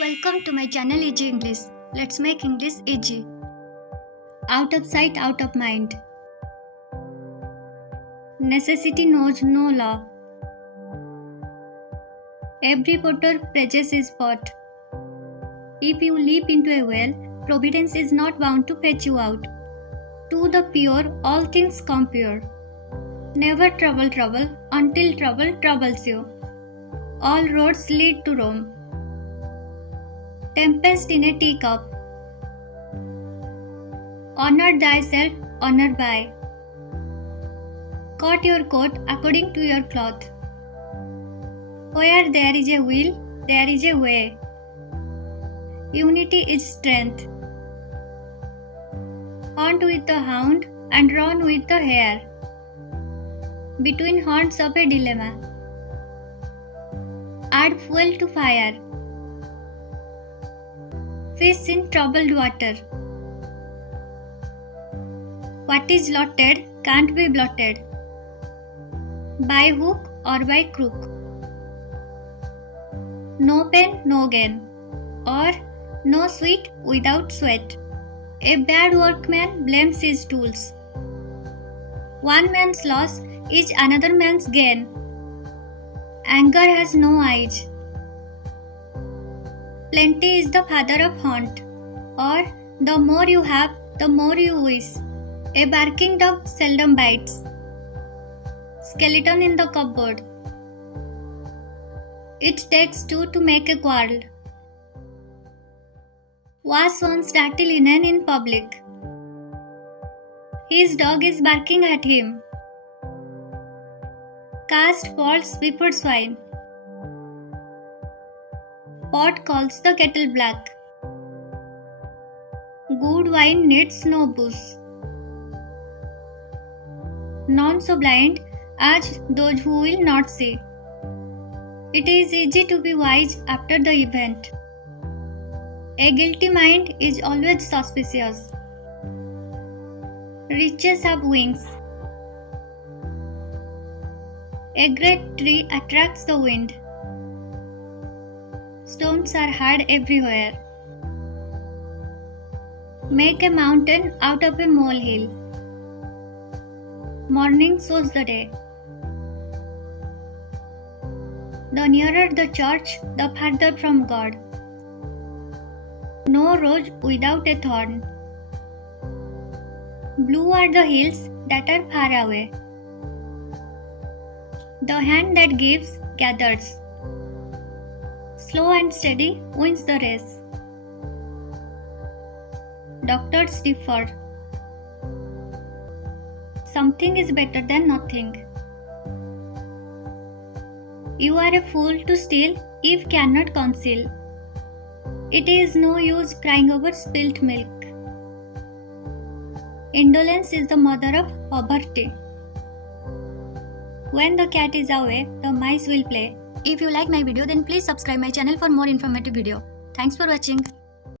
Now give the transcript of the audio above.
Welcome to my channel Easy English. Let's make English easy. Out of sight, out of mind. Necessity knows no law. Every potter praises his pot. If you leap into a well, Providence is not bound to fetch you out. To the pure, all things come pure. Never trouble until trouble troubles you. All roads lead to Rome. Tempest in a teacup. Honor thyself, honor by. Cut your coat according to your cloth. Where there is a will, there is a way. Unity is strength. Hunt with the hound and run with the hare. Between horns of a dilemma. Add fuel to fire. Fish in troubled water. What is lotted can't be blotted. By hook or by crook. No pain, no gain. Or no sweet without sweat. A bad workman blames his tools. One man's loss is another man's gain. Anger has no eyes. Plenty is the father of hunt, or the more you have, the more you wish. A barking dog seldom bites. Skeleton in the cupboard. It takes two to make a quarrel. Wash one's dirty linen in public. His dog is barking at him. Cast faults before swine. Pot calls the kettle black. Good wine needs no booze. None so blind as those who will not see. It is easy to be wise after the event. A guilty mind is always suspicious. Riches have wings. A great tree attracts the wind. Stones are hard everywhere. Make a mountain out of a molehill. Morning shows the day. The nearer the church, the farther from God. No rose without a thorn. Blue are the hills that are far away. The hand that gives gathers. Slow and steady wins the race. Doctors differ. Something is better than nothing. You are a fool to steal if cannot conceal. It is no use crying over spilt milk. Indolence is the mother of poverty. When the cat is away, the mice will play. If you like my video, then please subscribe my channel for more informative video. Thanks for watching.